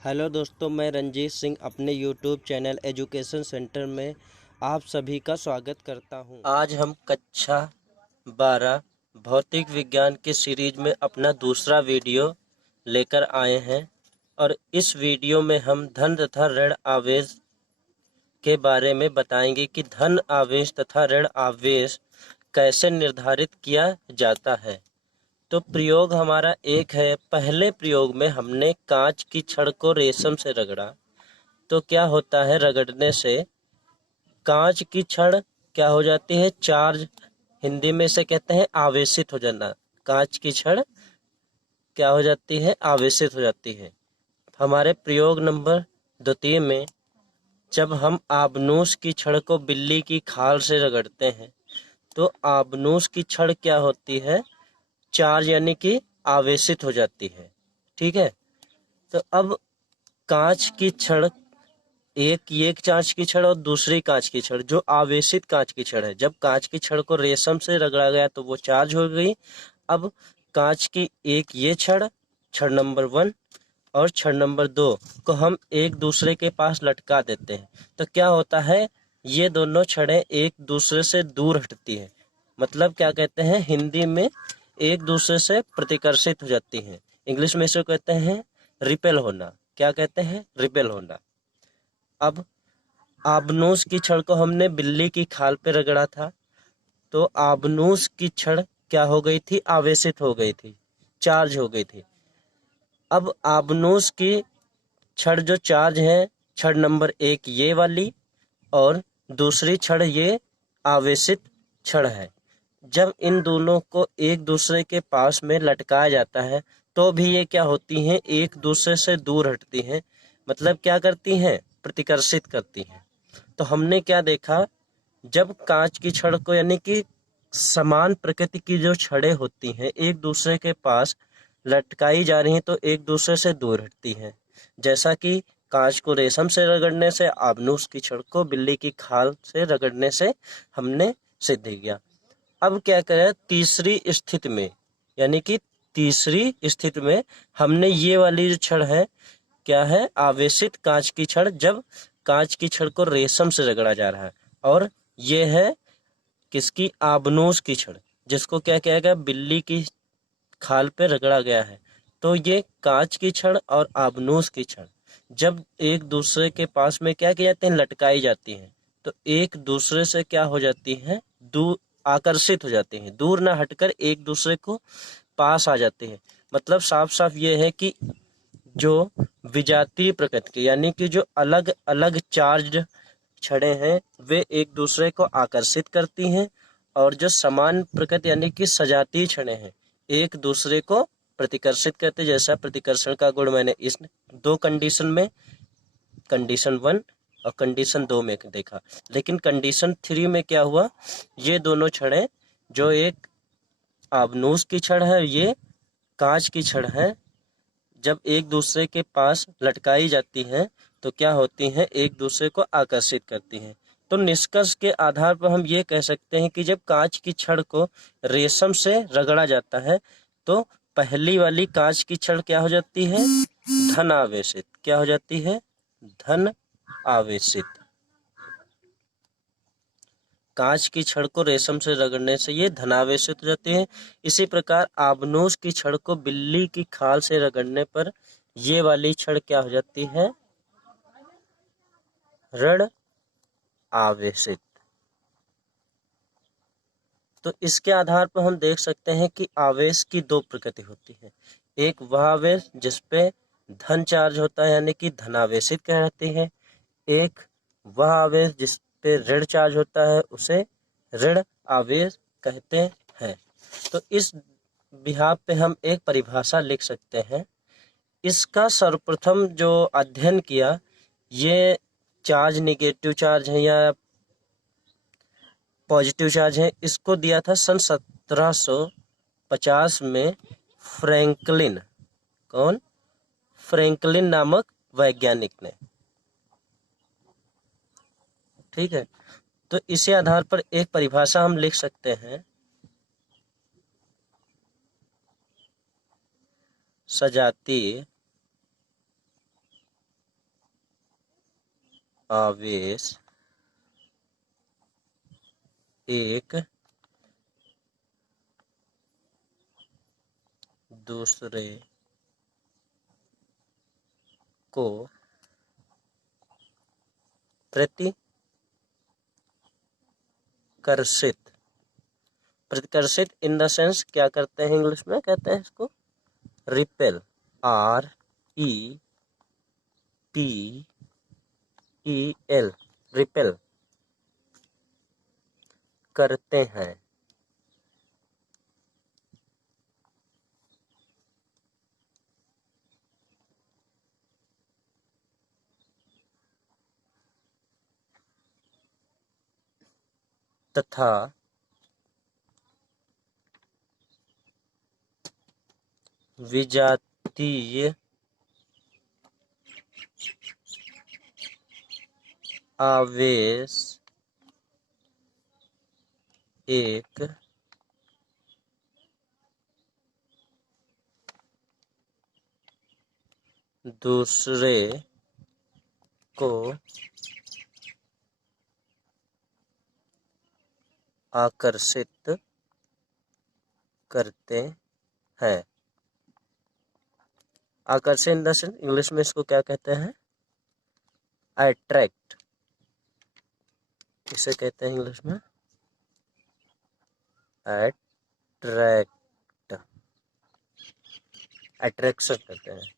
Hello दोस्तों, मैं रंजीत सिंह अपने यूट्यूब चैनल एजुकेशन सेंटर में आप सभी का स्वागत करता हूं। आज हम कक्षा 12 भौतिक विज्ञान की सीरीज में अपना दूसरा वीडियो लेकर आए हैं और इस वीडियो में हम धन तथा ऋण आवेश के बारे में बताएंगे कि धन आवेश तथा ऋण आवेश कैसे निर्धारित किया जाता है। तो प्रयोग हमारा एक है। पहले प्रयोग में हमने कांच की छड़ को रेशम से रगड़ा। तो क्या होता है, रगड़ने से कांच की छड़ क्या हो जाती है, चार्ज, हिंदी में से कहते हैं आवेशित हो जाना। कांच की छड़ क्या हो जाती है, आवेशित हो जाती है। हमारे प्रयोग नंबर द्वितीय में जब हम आबनूस की छड़ को बिल्ली की खाल से रगड़ते हैं तो आबनूस की छड़ क्या होती है, चार्ज यानी कि आवेशित हो जाती है। ठीक है। तो अब कांच की छड़, एक कांच की छड़ और दूसरी कांच की छड़, जो आवेशित कांच की छड़ है, जब कांच की छड़ को रेशम से रगड़ा गया तो वो चार्ज हो गई। अब कांच की एक ये छड़, छड़ नंबर 1 और छड़ नंबर 2 को हम एक दूसरे के पास लटका देते हैं तो क्या होता है, ये दोनों छड़ें एक दूसरे से दूर हटती है। मतलब क्या कहते हैं, हिंदी में एक दूसरे से प्रतिकर्षित हो जाती हैं। इंग्लिश में इसे कहते हैं रिपेल होना। क्या कहते हैं, रिपेल होना। अब आबनूस की छड़ को हमने बिल्ली की खाल पे रगड़ा था तो आबनूस की छड़ क्या हो गई थी, आवेशित हो गई थी, चार्ज हो गई थी। अब आबनूस की छड़ जो चार्ज है, छड़ नंबर 1 ये वाली और दूसरी छड़ ये आवेशित छड़ है। जब इन दोनों को एक दूसरे के पास में लटकाया जाता है तो भी ये क्या होती हैं, एक दूसरे से दूर हटती हैं। मतलब क्या करती हैं, प्रतिकर्षित करती हैं। तो हमने क्या देखा, जब कांच की छड़ को यानी कि समान प्रकृति की जो छड़ें होती हैं एक दूसरे के पास लटकाई जा रही हैं तो एक दूसरे से दूर हटती हैं। जैसा कि कांच को रेशम से रगड़ने से, आबनूस की छड़ को बिल्ली की खाल से रगड़ने से हमने सिद्ध किया। अब क्या करें, तीसरी स्थिति में, यानी कि तीसरी स्थिति में हमने ये वाली जो छड़ है, क्या है, आवेशित कांच की छड़, जब कांच की छड़ को रेशम से रगड़ा जा रहा है, और ये है किसकी, आबनूस की छड़, जिसको क्या किया गया, बिल्ली की खाल पे रगड़ा गया है। तो ये कांच की छड़ और आबनूस की छड़ जब एक दूसरे के पास में क्या किया जाते हैं, लटकाई जाती हैं तो एक दूसरे से क्या हो जाती हैं, दूर आकर्षित हो जाते हैं, दूर ना हटकर एक दूसरे को पास आ जाते हैं। मतलब साफ साफ ये है कि जो विजातीय प्रकृति के यानी कि जो अलग अलग चार्ज छड़ें हैं वे एक दूसरे को आकर्षित करती हैं और जो समान प्रकृति यानी कि सजातीय छड़ें हैं एक दूसरे को प्रतिकर्षित करते। जैसा प्रतिकर्षण का गुण मैंने इस 2 कंडीशन में, कंडीशन 1 और कंडीशन 2 में देखा। लेकिन कंडीशन 3 में क्या हुआ, ये दोनों छड़ें, जो एक आबनूस की छड़ है, ये कांच की छड़ है, जब एक दूसरे के पास लटकाई जाती हैं तो क्या होती हैं, एक दूसरे को आकर्षित करती हैं। तो निष्कर्ष के आधार पर हम ये कह सकते हैं कि जब कांच की छड़ को रेशम से रगड़ा जाता है तो पहली वाली कांच की छड़ क्या हो जाती है, धन आवेशित। क्या हो जाती है, धन आवेशित। कांच की छड़ को रेशम से रगड़ने से ये धनावेशित हो जाती है। इसी प्रकार आबनूस की छड़ को बिल्ली की खाल से रगड़ने पर ये वाली छड़ क्या हो जाती है, ऋण आवेशित। तो इसके आधार पर हम देख सकते हैं कि आवेश की 2 प्रकृति होती है। एक वह आवेश जिसपे धन चार्ज होता है यानी कि धनावेशित कहलाती है। एक वह आवेश जिस पे ऋण चार्ज होता है उसे ऋण आवेश कहते हैं। तो इस बिहाफ पे हम एक परिभाषा लिख सकते हैं। इसका सर्वप्रथम जो अध्ययन किया, ये चार्ज नेगेटिव चार्ज है या पॉजिटिव चार्ज है, इसको दिया था सन 1750 में फ्रैंकलिन। कौन, फ्रैंकलिन नामक वैज्ञानिक ने। ठीक है। तो इसी आधार पर एक परिभाषा हम लिख सकते हैं, सजातीय आवेश एक दूसरे को प्रतिकर्षित प्रतिकर्षित इन द सेंस क्या करते हैं, इंग्लिश में कहते हैं इसको रिपेल, REPEL, रिपेल करते हैं। तथा विजातीय आवेश एक दूसरे को आकर्षित करते हैं। आकर्षण इन द सेंस इंग्लिश में इसको क्या कहते हैं, अट्रैक्ट, इसे कहते हैं इंग्लिश में अट्रैक्ट, अट्रैक्शन कहते हैं।